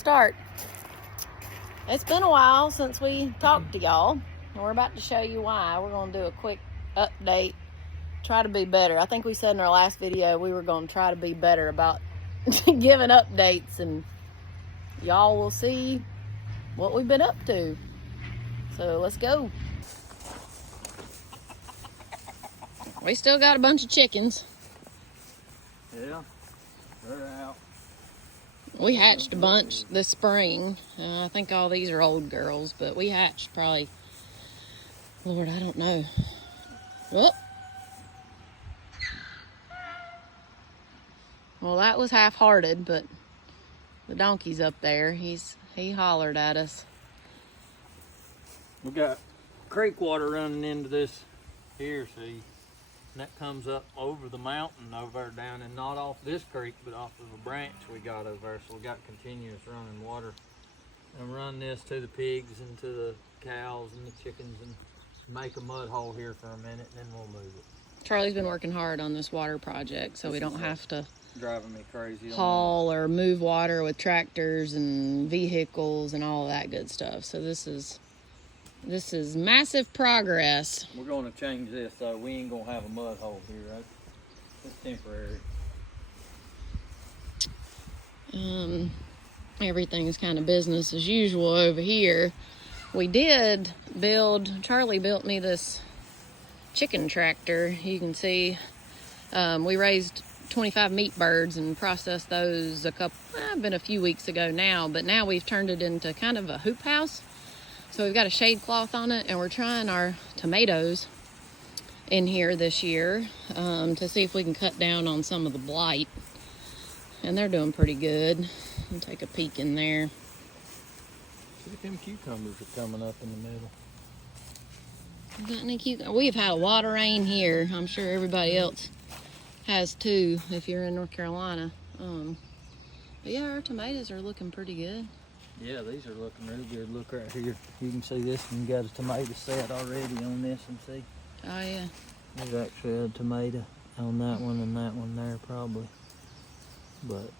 Start. It's been a while since we talked to y'all, and we're about to show you why. We're going to do a quick update, try to be better. I think we said in our last video we were going to try to be better about giving updates, and y'all will see what we've been up to. So let's go. We still got a bunch of chickens. Yeah, they're out. We hatched a bunch this spring. I think all these are old girls, but we hatched probably, Lord, I don't know. Whoop. Well, that was half-hearted, but the donkey's up there. He hollered at us. We got creek water running into this here, see? And that comes up over the mountain over down, and not off this creek, but off of a branch we got over there. So we got continuous running water. And run this to the pigs and to the cows and the chickens and make a mud hole here for a minute, and then we'll move it. Charlie's been working hard on this water project, so we don't have to driving me crazy. Haul or move water with tractors and vehicles and all of that good stuff. So this is massive progress. We're going to change this, so we ain't going to have a mud hole here, right? It's temporary. Everything's kind of business as usual over here. Charlie built me this chicken tractor. You can see we raised 25 meat birds and processed those been a few weeks ago now, but now we've turned it into kind of a hoop house. So we've got a shade cloth on it, and we're trying our tomatoes in here this year to see if we can cut down on some of the blight. And they're doing pretty good. I'll take a peek in there. See if them cucumbers are coming up in the middle. You got any cucumbers? We've had a lot of rain here. I'm sure everybody else has too, if you're in North Carolina. But yeah, our tomatoes are looking pretty good. Yeah, these are looking really good. Look right here. You can see this one got a tomato set already on this and see. Oh yeah. There's actually a tomato on that one and that one there probably. But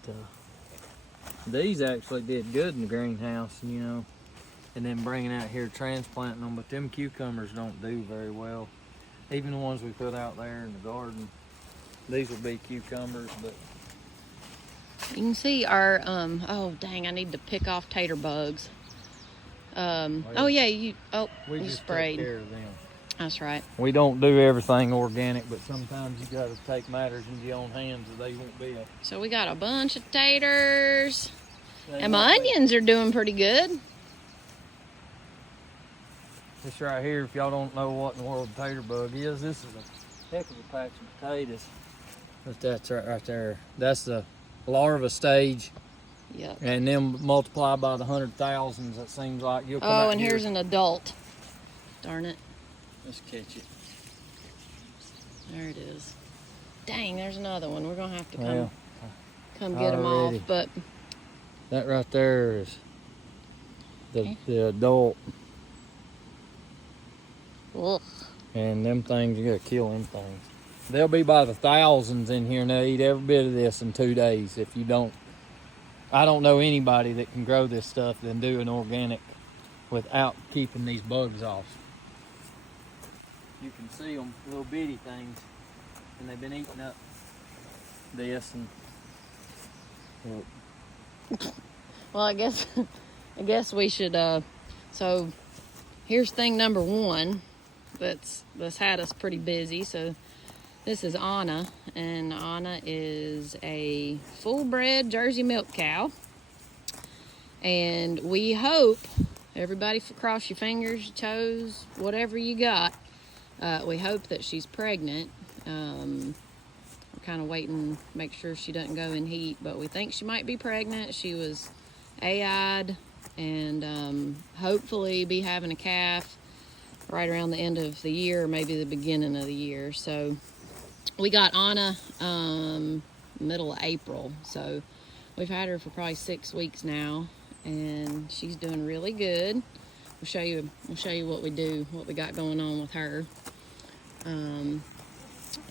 these actually did good in the greenhouse, you know. And then bringing out here transplanting them, but them cucumbers don't do very well. Even the ones we put out there in the garden. These will be cucumbers, but you can see our, oh dang, I need to pick off tater bugs. You just sprayed. Take care of them. That's right. We don't do everything organic, but sometimes you gotta take matters into your own hands or they won't be. So we got a bunch of taters. And my onions are doing pretty good. This right here, if y'all don't know what in the world a tater bug is, this is a heck of a patch of potatoes. That's right there. That's the larva stage. Yep. And then multiply by the 100,000s, it seems like. You'll come out and here. here's an adult. Darn it. Let's catch it. There it is. Dang, there's another one. We're going to have to come get already. them off. But that right there is the adult. Ugh. And them things, you gotta kill them things. They'll be by the thousands in here, and they'll eat every bit of this in 2 days. If you don't, I don't know anybody that can grow this stuff and do an organic without keeping these bugs off. You can see them, little bitty things, and they've been eating up this and. Well, I guess we should. So here's thing number one. That's had us pretty busy. So this is Anna, and Anna is a full-bred Jersey milk cow. And we hope, everybody cross your fingers, your toes, whatever you got. We hope that she's pregnant. We're kind of waiting to make sure she doesn't go in heat, but we think she might be pregnant. She was AI'd, and hopefully be having a calf right around the end of the year, or maybe the beginning of the year. So we got Anna middle of April, so we've had her for probably 6 weeks now, and she's doing really good. We'll show you what we got going on with her. And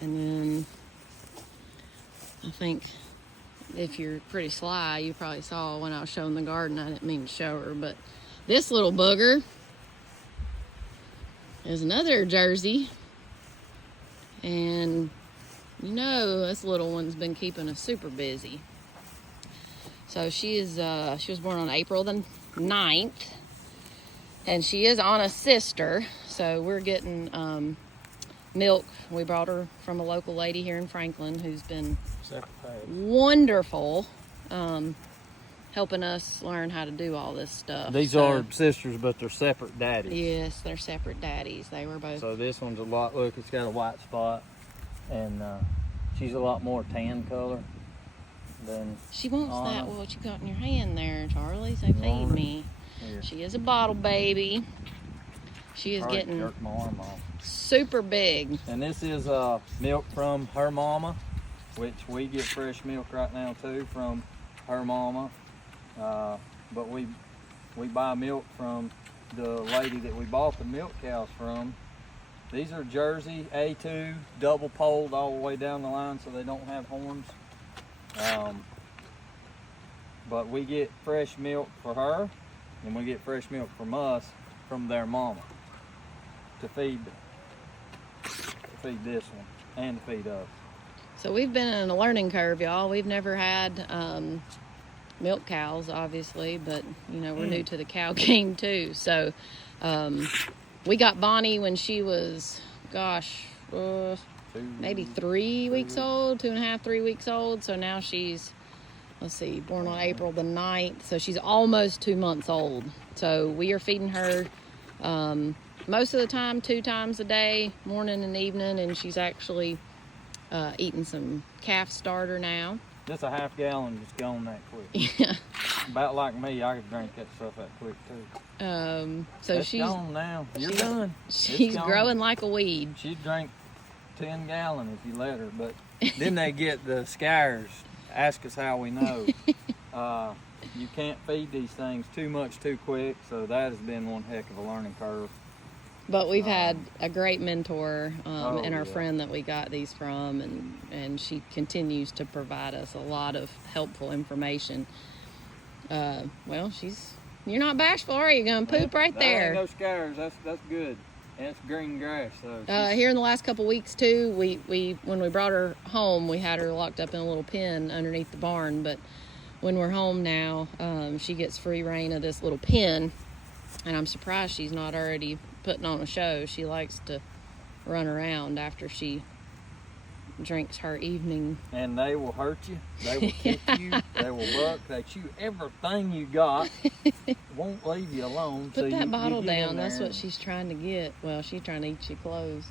then I think if you're pretty sly, you probably saw when I was showing the garden. I didn't mean to show her, but this little booger is another Jersey. And you know, this little one's been keeping us super busy. So she was born on April the 9th. And she is Anna's sister. So we're getting milk. We brought her from a local lady here in Franklin who's been wonderful, helping us learn how to do all this stuff. These are sisters, but they're separate daddies. Yes, they're separate daddies. They were both. So this one's a lot, look, it's got a white spot, and she's a lot more tan color than She wants Anna. that, what you got in your hand there, Charlie, so feed me. Here. She is a bottle baby. She is getting jerk my arm off. super big. And this is milk from her mama, which we get fresh milk right now too from her mama. But we buy milk from the lady that we bought the milk cows from. These are Jersey A2, double poled all the way down the line so they don't have horns. But we get fresh milk for her, and we get fresh milk from us from their mama to feed this one and to feed us. So we've been in a learning curve, y'all. We've never had milk cows, obviously, but you know, we're new to the cow game too. So we got Bonnie when she was, gosh, maybe 3 weeks old, 2.5, 3 weeks old. So now she's, let's see, born on April the 9th. So she's almost 2 months old. So we are feeding her most of the time, 2 times a day, morning and evening. And she's actually eating some calf starter now. Just a half gallon just gone that quick. Yeah. About like me, I could drink that stuff that quick too. So it's she's gone now. You're done. She's growing like a weed. She'd drink 10 gallon if you let her, but then they get the scares. Ask us how we know. You can't feed these things too much too quick, so that has been one heck of a learning curve. But we've had a great mentor and our yeah. friend that we got these from, and she continues to provide us a lot of helpful information. Well, you're not bashful, are you? Gonna poop right there. No scares. That's good. And it's green grass. So here in the last couple weeks too, we when we brought her home, we had her locked up in a little pen underneath the barn. But when we're home now, she gets free reign of this little pen, and I'm surprised she's not already putting on a show. She likes to run around after she drinks her evening. And they will hurt you. They will kick you. They will buck. They chew everything you got. Won't leave you alone. Put so that you bottle get in down. there. That's what she's trying to get. Well, she's trying to eat your clothes.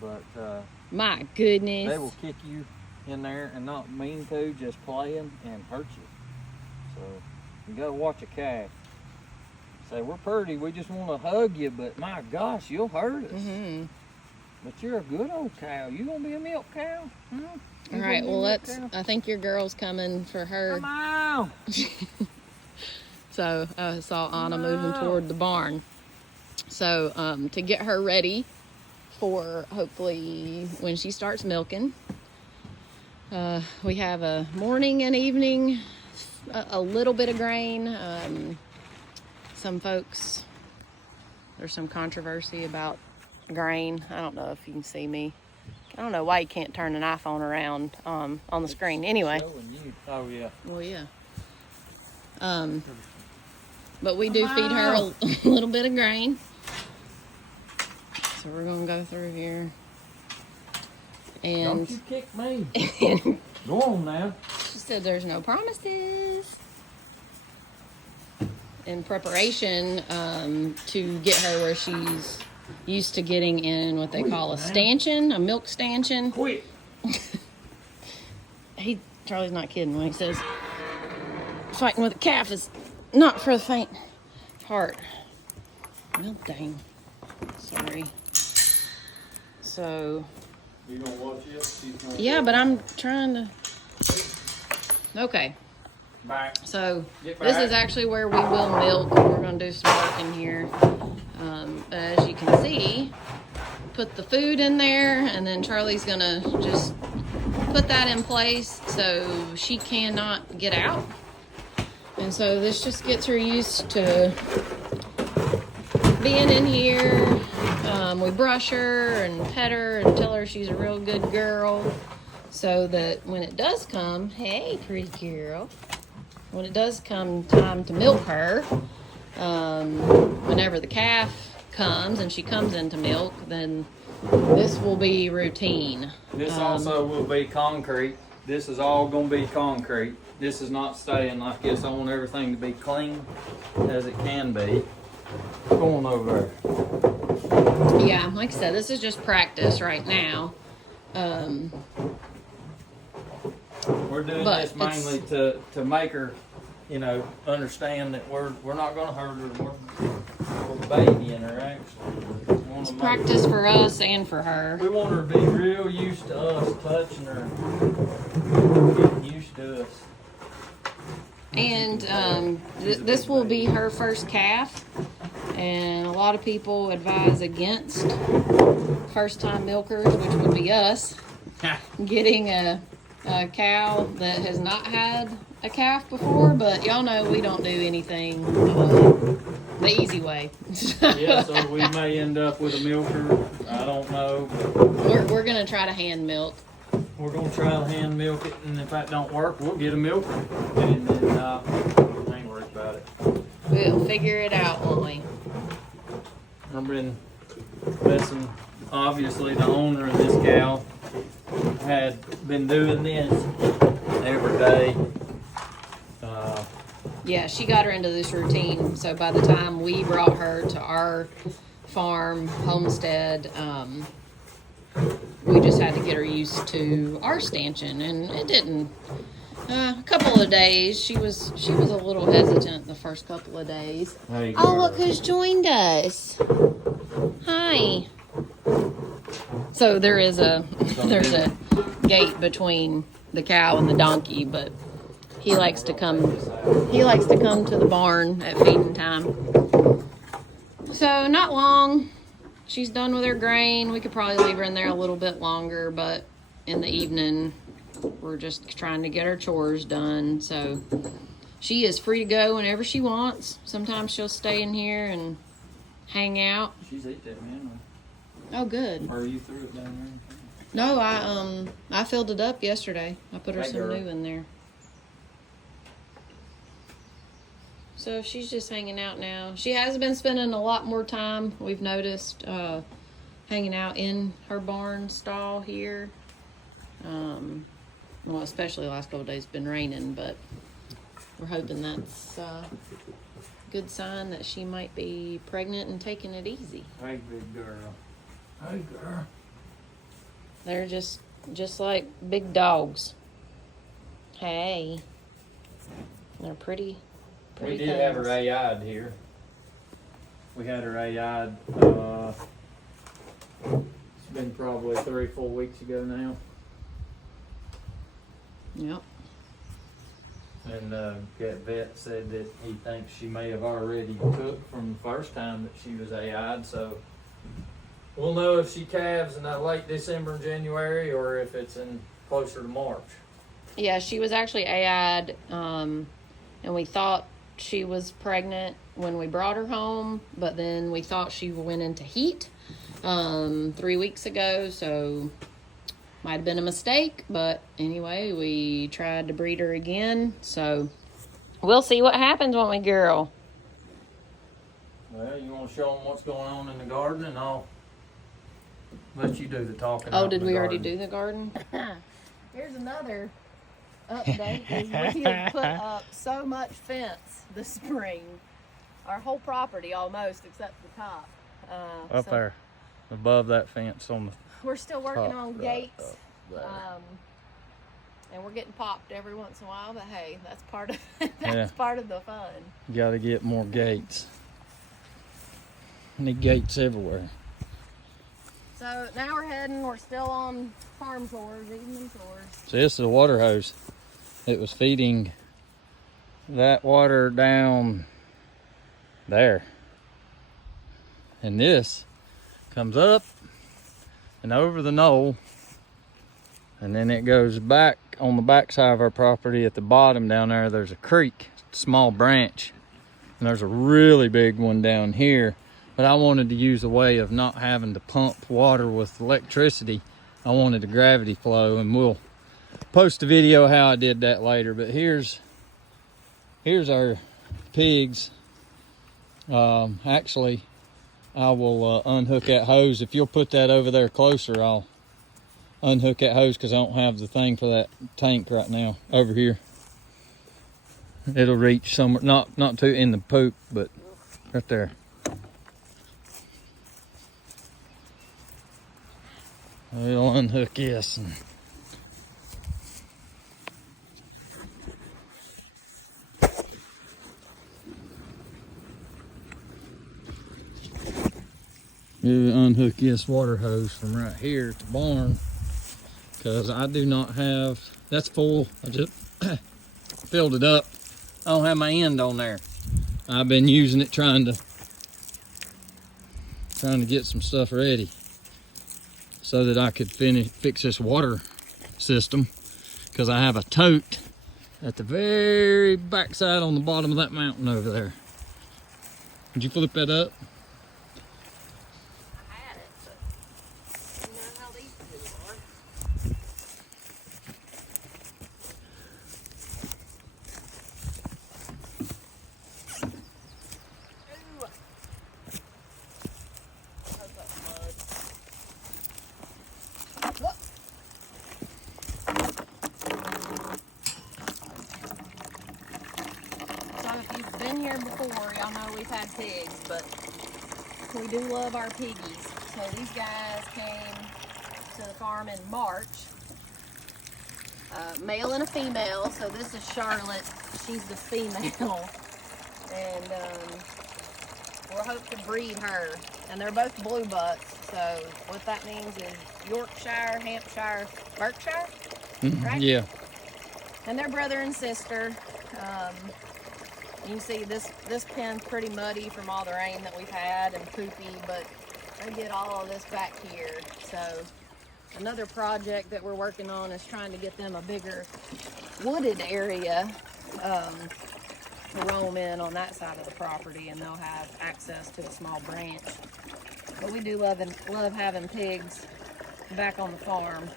But My goodness. they will kick you in there and not mean to, just playing and hurt you. So you gotta watch a calf. Say, we're pretty, we just want to hug you, but my gosh, you'll hurt us. Mm-hmm. But you're a good old cow. You gonna be a milk cow? Huh? All right, well, I think your girl's coming for her. Come on. So I saw Anna moving toward the barn. So to get her ready for hopefully when she starts milking, we have a morning and evening, a little bit of grain. Some folks, there's some controversy about grain. I don't know if you can see me. I don't know why you can't turn an iPhone around on the screen. Anyway. Oh yeah. Well, yeah. But we do feed her a little bit of grain. So we're gonna go through here. And Don't you kick me. Go on now. she said there's no promises. In preparation to get her where she's used to getting in what they call a stanchion, a milk stanchion. Quit. Charlie's not kidding when he says fighting with a calf is not for the faint heart. Well, dang. Sorry. So. You gonna watch it? Yeah, but I'm trying to. Okay. Back. So Get this back. is actually where we will milk. We're going to do some work in here. But as you can see, put the food in there, and then Charlie's going to just put that in place so she cannot get out. And so this just gets her used to being in here. We brush her and pet her and tell her she's a real good girl, so that when it does come, hey, pretty girl, when it does come time to milk her, whenever the calf comes and she comes into milk, then this will be routine. This also will be concrete. This is all going to be concrete. This is not staying like this. I want everything to be clean as it can be. Go on over there. Yeah, like I said, this is just practice right now. We're doing this mainly to make her, you know, understand that we're not going to hurt her. We're babying her, actually. It's practice for us and for her. We want her to be real used to us touching her, getting used to us. And this will be her first calf, and a lot of people advise against first-time milkers, which would be us, getting a cow that has not had a calf before. But y'all know we don't do anything the easy way. Yeah, so we may end up with a milker. I don't know. We're gonna try to hand milk. We're gonna try to hand milk it, and if that don't work, we'll get a milker, and then I ain't worried about it. We'll figure it out, won't we? I've been messing. Obviously, the owner of this cow had been doing this every day. Yeah, she got her into this routine. So by the time we brought her to our farm, Homestead, we just had to get her used to our stanchion, and it didn't. A couple of days, she was a little hesitant the first couple of days. Hey, oh, look who's joined us! Hi. So there's a gate between the cow and the donkey, but he likes to come to the barn at feeding time. So not long. She's done with her grain. We could probably leave her in there a little bit longer, but in the evening, we're just trying to get her chores done. So she is free to go whenever she wants. Sometimes she'll stay in here and hang out. She's ate that man. Oh, good. Or you threw it down No, I filled it up yesterday. I put her Hey, some girl. new in there. So she's just hanging out now. She has been spending a lot more time, we've noticed, hanging out in her barn stall here. Well, especially the last couple of days, it's been raining, but we're hoping that's a good sign that she might be pregnant and taking it easy. Hey, big girl. Hey, girl. They're just like big dogs. Hey. They're pretty We did things. have her AI'd here. We had her AI'd, it's been probably 3 or 4 weeks ago now. Yep. And that vet said that he thinks she may have already took from the first time that she was AI'd, so we'll know if she calves in that late December and January or if it's in closer to March. Yeah, she was actually AI'd, and we thought she was pregnant when we brought her home, but then we thought she went into heat 3 weeks ago, so might have been a mistake. But anyway, we tried to breed her again, so we'll see what happens, won't we, girl? Well, you want to show them what's going on in the garden, and I'll let you do the talking. Oh, out did in we the already garden. do the garden? Here's another update. Is we have put up so much fence this spring. Our whole property almost, except the top. Up there, above that fence on the We're still working top, on right gates. up there. And we're getting popped every once in a while, but hey, that's part of Yeah. part of the fun. Got to get more gates. Need gates everywhere. So now we're still on farm chores, evening chores. So this is a water hose. It was feeding that water down there. And this comes up and over the knoll And then it goes back on the back side of our property at the bottom down there. There's a creek, small branch. And there's a really big one down here. But I wanted to use a way of not having to pump water with electricity. I wanted a gravity flow, and we'll post a video how I did that later. But here's our pigs. Actually, I will unhook that hose. If you'll put that over there closer, I'll unhook that hose because I don't have the thing for that tank right now over here. It'll reach somewhere, not too in the poop, but right there. We'll unhook this and we'll unhook this water hose from right here at the barn because I do not have, that's full. I just filled it up. I don't have my end on there. I've been using it trying to get some stuff ready so that I could fix this water system, because I have a tote at the very backside on the bottom of that mountain over there. Did you flip that up? I had it, but you know how these things are. Ooh. Hope that's mud. Whoop. So if you've been here before, y'all know we've had pigs, but we do love our piggies. So these guys came to the farm in March. Male and a female. So this is Charlotte. She's the female. And we'll hope to breed her. And they're both blue butts. So what that means is Yorkshire, Hampshire, Berkshire, right? Yeah. And they're brother and sister. You can see this pen's pretty muddy from all the rain that we've had and poopy, but they get all of this back here. So another project that we're working on is trying to get them a bigger wooded area to roam in on that side of the property, and they'll have access to a small branch. But we do love having pigs back on the farm.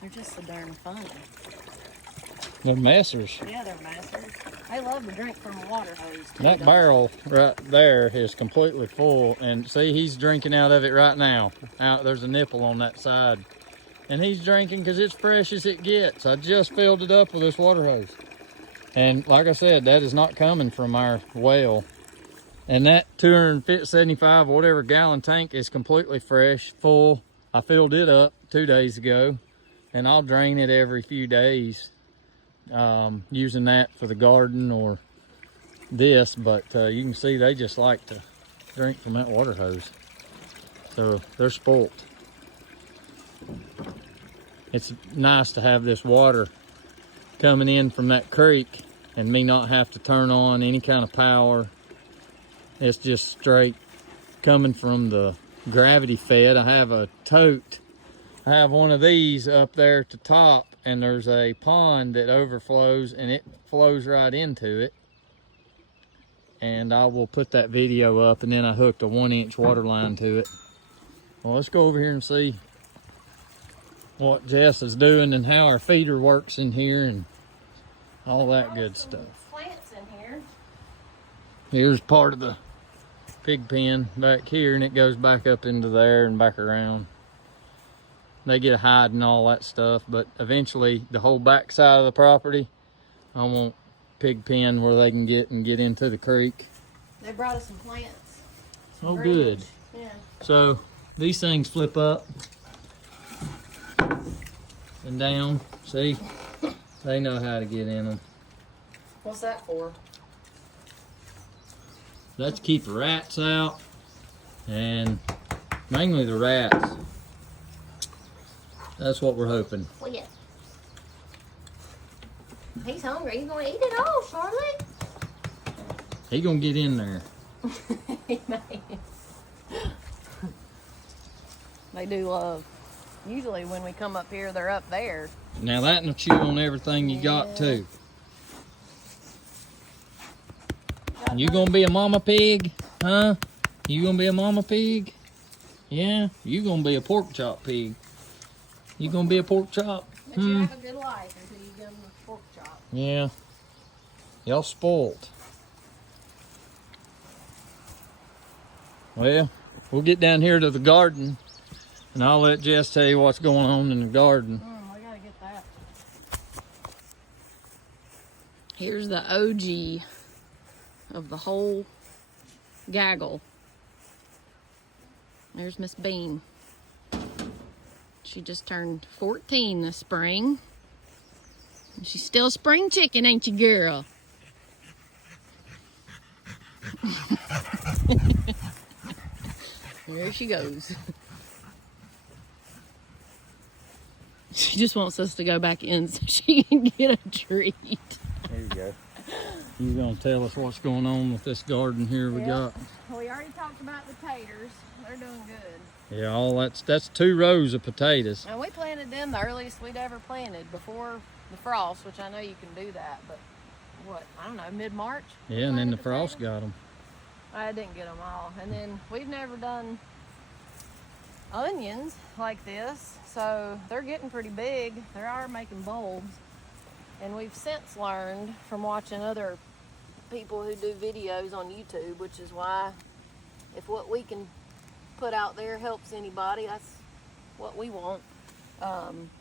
They're just so darn fun. They're masters. Yeah, they're masters. They love to drink from a water hose too. That barrel right there is completely full, and see, he's drinking out of it right now. There's a nipple on that side, and he's drinking because it's fresh as it gets. I just filled it up with this water hose, and like I said, that is not coming from our well. And that 275 whatever gallon tank is completely fresh, full. I filled it up 2 days ago, and I'll drain it every few days. Using that for the garden or this, but you can see they just like to drink from that water hose, so they're spoilt. It's nice to have this water coming in from that creek and me not have to turn on any kind of power. It's just straight coming from the gravity fed. I have a tote. I have one of these up there at the top, and there's a pond that overflows and it flows right into it. And I will put that video up, and then I hooked a 1-inch water line to it. Well, let's go over here and see what Jess is doing and how our feeder works in here and all that good stuff. Plants in here. Here's part of the pig pen back here, and it goes back up into there and back around. They get a hide and all that stuff, but eventually the whole back side of the property, I want pig pen where they can get into the creek. They brought us some plants. Oh, good. Yeah. So these things flip up and down. See, they know how to get in them. What's that for? That's to keep the rats out, and mainly the rats. That's what we're hoping. Well, yeah. He's hungry. He's gonna eat it all, Charlotte. He gonna get in there. They do love Usually when we come up here, they're up there. Now that will chew on everything you got too. You gonna be a mama pig? Huh? You gonna be a mama pig? Yeah? You gonna be a pork chop pig? You gonna be a pork chop? But you have a good life until you give them a pork chop. Yeah. Y'all spoiled. Well, we'll get down here to the garden and I'll let Jess tell you what's going on in the garden. We gotta get that. Here's the OG of the whole gaggle. There's Miss Bean. She just turned 14 this spring. And she's still a spring chicken, ain't you, girl? There she goes. She just wants us to go back in so she can get a treat. There you go. You gonna tell us what's going on with this garden here we got? We already talked about the taters. They're doing good. Yeah, all that's 2 rows of potatoes. And we planted them the earliest we'd ever planted before the frost, which I know you can do that, but what, I don't know, mid-March? Yeah, and then the frost got them. I didn't get them all. And then we've never done onions like this, so they're getting pretty big. They are making bulbs. And we've since learned from watching other people who do videos on YouTube, which is why if what we can put out there helps anybody, that's what we want.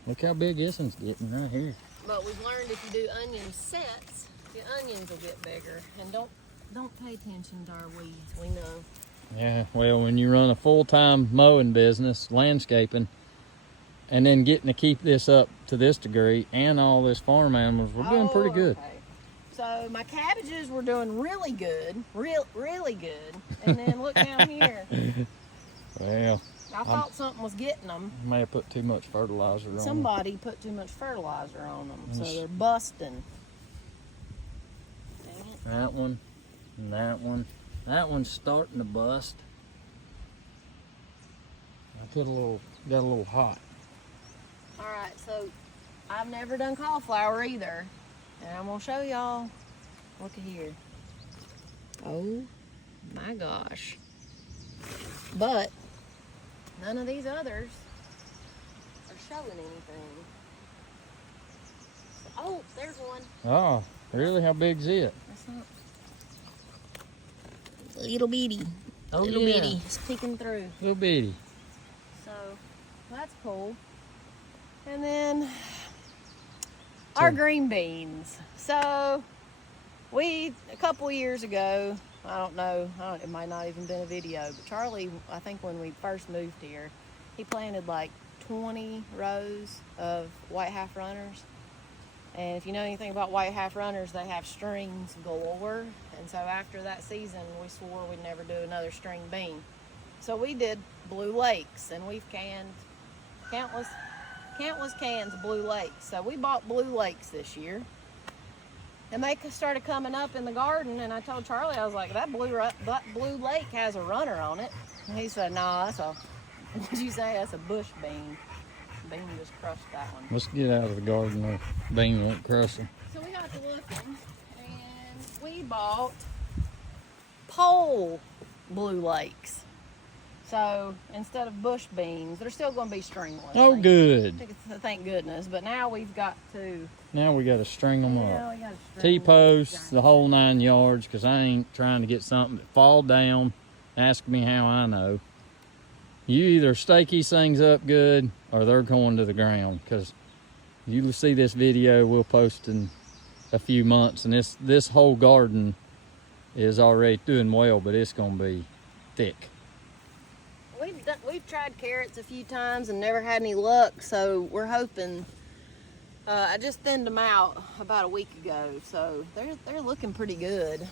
Look how big this one's getting right here. But we've learned if you do onion sets, the onions will get bigger. And don't pay attention to our weeds, we know. Yeah, well, when you run a full-time mowing business, landscaping, and then getting to keep this up to this degree and all this farm animals, we're doing pretty good. Okay. So my cabbages were doing really good, really good. And then look down here. Well, I thought something was getting them. May have put too much fertilizer on them. Somebody put too much fertilizer on them, so they're busting. Dang it. That one and that one. That one's starting to bust. I got a little hot. All right, so I've never done cauliflower either, and I'm gonna show y'all. Look at here. Oh my gosh. But none of these others are showing anything. Oh, there's one. Oh, really? How big's it? That's not little bitty. Oh, little yeah. bitty. It's peeking through. Little bitty. So that's cool. And then our green beans. So a couple years ago, I don't know, it might not even been a video, but Charlie, I think when we first moved here, he planted like 20 rows of white half runners. And if you know anything about white half runners, they have strings galore. And so after that season, we swore we'd never do another string bean. So we did Blue Lakes, and we've canned countless cans of Blue Lakes. So we bought Blue Lakes this year. And they started coming up in the garden, and I told Charlie, I was like, that Blue Lake has a runner on it. And he said, nah, that's a, what'd you say? That's a bush bean. Bean just crushed that one. Let's get out of the garden or Bean won't crush them. So we got to looking, and we bought pole Blue Lakes. So instead of bush beans, they're still going to be stringless. Oh, good. Thank goodness. But now we've got to. Now we got to string them up. We got to string T-posts, them. the whole 9 yards, because I ain't trying to get something that fall down. Ask me how I know. You either stake these things up good or they're going to the ground, because you'll see this video we'll post in a few months, and this whole garden is already doing well, but it's going to be thick. We've tried carrots a few times and never had any luck, so we're hoping. I just thinned them out about a week ago, so they're looking pretty good.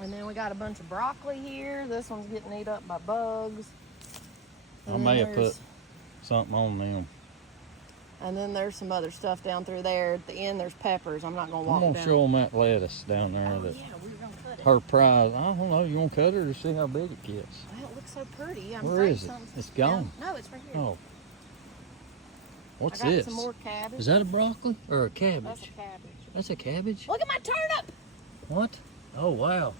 And then we got a bunch of broccoli here. This one's getting eaten up by bugs. I may have put something on them. And then there's some other stuff down through there. At the end, there's peppers. I'm not going to walk down. I'm going to show them that lettuce down there. Oh, that yeah, we were going to cut it. her prize. I don't know. You want to cut it or see how big it gets? Well, it looks so pretty. Where is it? It's gone. No, it's right here. Oh. What's I got this? some more cabbage. Is that a broccoli or a cabbage? That's a cabbage. That's a cabbage? Look at my turnip. What? Oh, wow.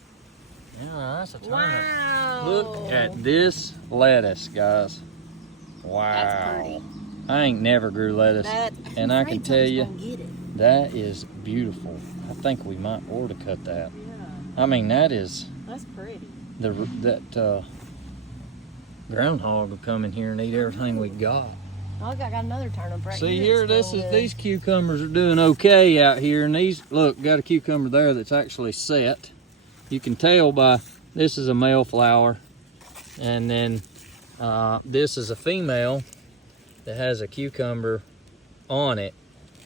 Yeah, that's a turnip. Wow. Look at this lettuce, guys. Wow. That's pretty. I ain't never grew lettuce. And I can tell you, that is beautiful. I think we might order to cut that. Yeah. I mean, that's pretty. That groundhog will come in here and eat everything we got. Oh, look, I got another turnip right See here. here, these cucumbers are doing okay out here, and these, look, got a cucumber there that's actually set. You can tell by, this is a male flower, and then this is a female that has a cucumber on it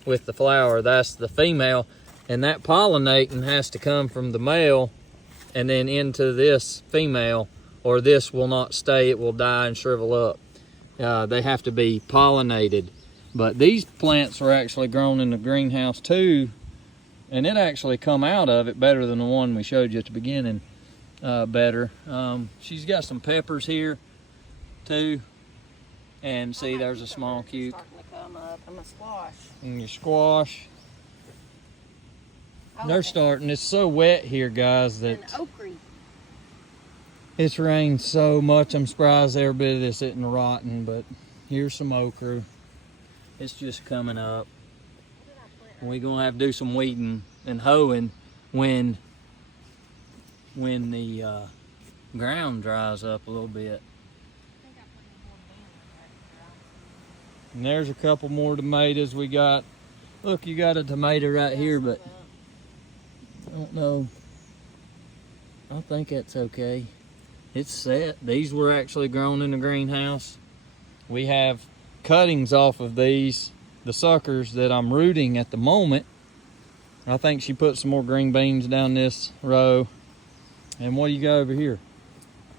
with the flower. That's the female, and that pollinating has to come from the male and then into this female, or this will not stay, it will die and shrivel up. They have to be pollinated. But these plants were actually grown in the greenhouse too, and it actually come out of it better than the one we showed you at the beginning. Better. She's got some peppers here too, and see there's a small cuke. Starting to come up, and my squash. And your squash. They're starting. It's so wet here, guys, that And okra. it's rained so much. I'm surprised every bit of this isn't rotten, but here's some okra. It's just coming up. We're gonna have to do some weeding and hoeing when the ground dries up a little bit. And there's a couple more tomatoes we got. Look, you got a tomato right here, but I don't know. I think that's okay. It's set. These were actually grown in the greenhouse. We have cuttings off of these, the suckers that I'm rooting at the moment. I think she put some more green beans down this row. And what do you got over here?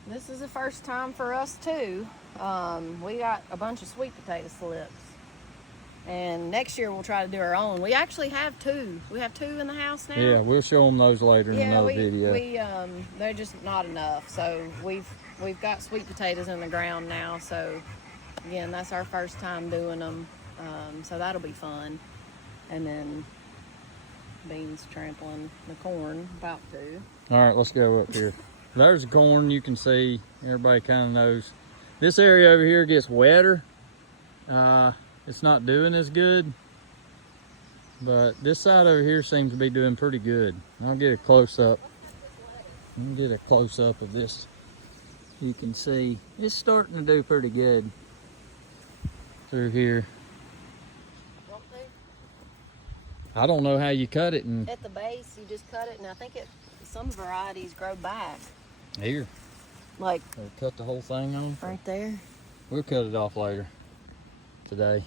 This is the first time for us too. We got a bunch of sweet potato slips. And next year we'll try to do our own. We actually have two. We have two in the house now. Yeah, we'll show them those later in another video. They're just not enough. So we've got sweet potatoes in the ground now. So again, that's our first time doing them. So that'll be fun. And then beans trampling the corn, about to. All right, let's go up here. There's the corn. You can see, everybody kind of knows. This area over here gets wetter. It's not doing as good, but this side over here seems to be doing pretty good. I'll get a close up. I'll get a close up of this. You can see it's starting to do pretty good through here. I don't know how you cut it. And at the base, you just cut it, and I think some varieties grow back. Here, like we'll cut the whole thing on. Right there. We'll cut it off later today.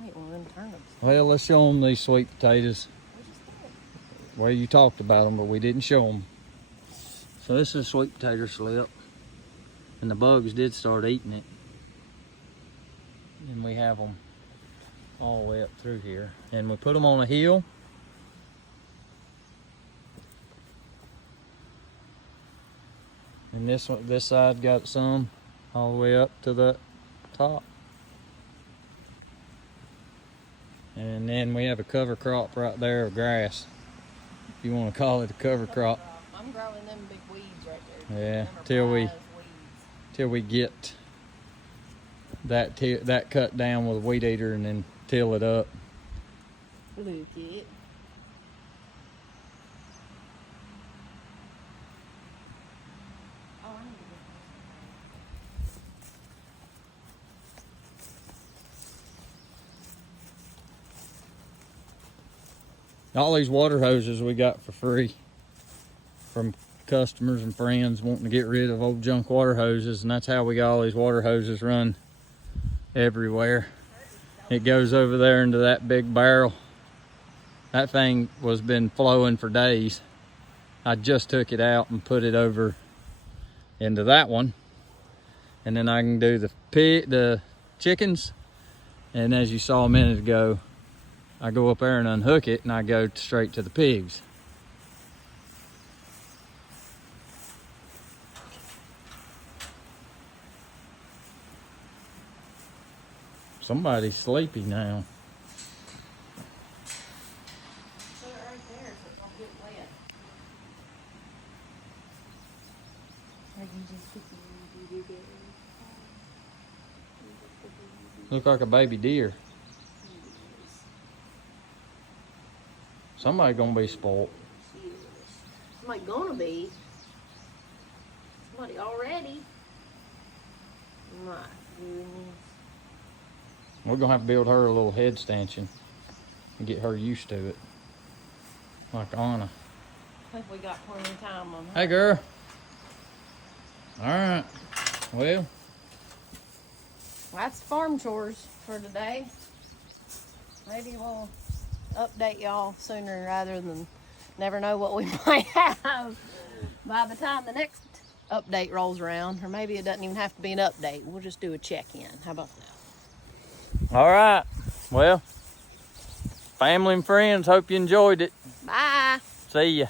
I ate one of them turnips. Well, let's show them these sweet potatoes. Well, you talked about them, but we didn't show them. So this is a sweet potato slip, and the bugs did start eating it. And we have them all the way up through here. And we put them on a hill. And this side got some all the way up to the top. And then we have a cover crop right there of grass, if you want to call it a cover crop. I'm growing them big weeds right Yeah, there. till we get that cut down with a weed eater and then till it up. Look it. All these water hoses we got for free from customers and friends wanting to get rid of old junk water hoses, and that's how we got all these water hoses run everywhere. It goes over there into that big barrel. That thing was been flowing for days. I just took it out and put it over into that one, and then I can do the chickens, and as you saw a minute ago, I go up there and unhook it, and I go straight to the pigs. Somebody's sleepy now. Put it right there so it won't get wet. Look like a baby deer. Somebody gonna be spoiled. Somebody gonna be. Somebody already. My goodness. We're gonna have to build her a little head stanchion and get her used to it. Like Anna. I think we got plenty of time on her. Hey girl. Alright. Well. That's farm chores for today. Maybe we'll update y'all sooner rather than never know what we might have by the time the next update rolls around. Or maybe it doesn't even have to be an update. We'll just do a check-in. How about that? Alright. Well. Family and friends, hope you enjoyed it. Bye. See ya.